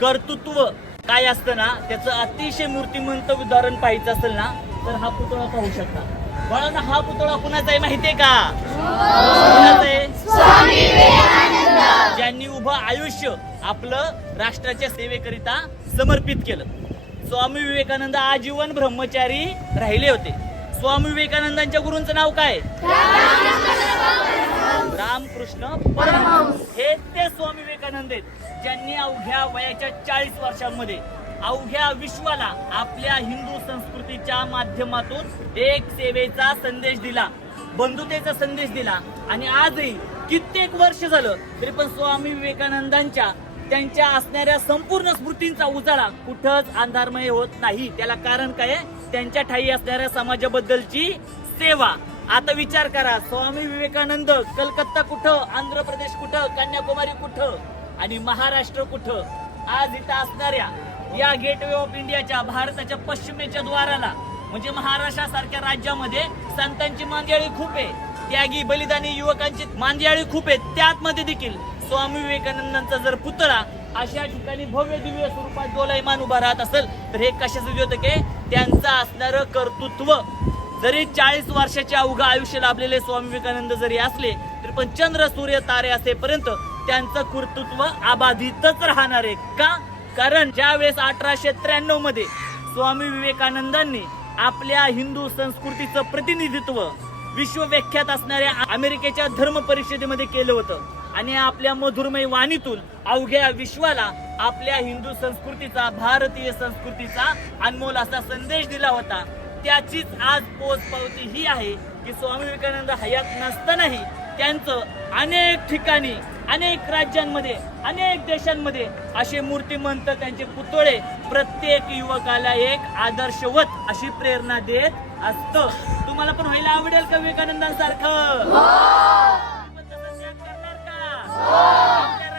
कर्तृत्व काय असतं ना त्याचं अतिशय मूर्तिमंत उदाहरण पाहायचं असेल ना तर हा पुतळा पाहू शकता. बाळांना हा पुतळा कुणाचा आहे माहितीये का? कुणाचा आहे? ज्यांनी उभं आयुष्य आपलं राष्ट्राच्या सेवेकरिता समर्पित केलं. स्वामी विवेकानंद आजीवन ब्रह्मचारी राहिले होते. स्वामी विवेकानंदांच्या गुरूंचं नाव काय? रामकृष्ण परमहंस. हे विवेकानंद आहेत ज्यांनी अवघ्या वयाच्या चाळीस वर्षांमध्ये अवघ्या विश्वाला आपल्या हिंदू संस्कृतीच्या माध्यमातून एक सेवेचा संदेश दिला बंधुतेचा संदेश दिला. आणि आजही कित्येक वर्ष झालं तरी पण स्वामी विवेकानंदांच्या त्यांच्या असणाऱ्या संपूर्ण स्मृतींचा उजाळा कुठंच अंधारमय होत नाही. त्याला कारण काय त्यांच्या ठाई असणाऱ्या समाजाबद्दलची सेवा. आता विचार करा स्वामी विवेकानंद कलकत्ता कुठं आंध्र प्रदेश कुठं कन्याकुमारी कुठं आणि महाराष्ट्र कुठं? आज इथं असणाऱ्या या गेटवे ऑफ इंडियाच्या भारताच्या पश्चिमेच्या द्वाराला म्हणजे महाराष्ट्रासारख्या राज्यामध्ये संतांची मांदियाळी खूप आहे. त्यागी बलिदानी युवकांची मांदियाळी खूप आहे त्यातमध्ये देखील स्वामी विवेकानंदांचा जर पुतळा अशा ठिकाणी भव्य दिव्य स्वरूपात दोलायमान उभा राहत असेल तर हे कशाचं द्योतक आहे? त्यांचं असणारं कर्तृत्व. जरी चाळीस वर्षाच्या अवघा आयुष्य लाभलेले स्वामी विवेकानंद जरी असले तरी पण चंद्र सूर्य तारे असेपर्यंत त्यांचं कर्तृत्व अबाधितच राहणार आहे. का? कारण ज्या वेळेस अठराशे त्र्याण्णवमध्ये स्वामी विवेकानंदांनी आपल्या हिंदू संस्कृतीचं प्रतिनिधित्व विश्वविख्यात असणाऱ्या अमेरिकेच्या धर्म परिषदेमध्ये केलं होतं आणि आपल्या मधुरमय वाणीतून अवघ्या विश्वाला आपल्या हिंदू संस्कृतीचा भारतीय संस्कृतीचा अनमोल असा संदेश दिला होता. त्याचीच आज पोच पावती ही आहे की स्वामी विवेकानंद हयात नसतानाही त्यांचं अनेक ठिकाणी अनेक राज्यांमध्ये अनेक देशांमध्ये असे मूर्तिमंत त्यांचे पुतळे प्रत्येक युवकाला एक आदर्शवत अशी प्रेरणा देत असतं. तुम्हाला पण व्हायला आवडेल का विवेकानंदांसारखं? त्याग करणार का? आपल्या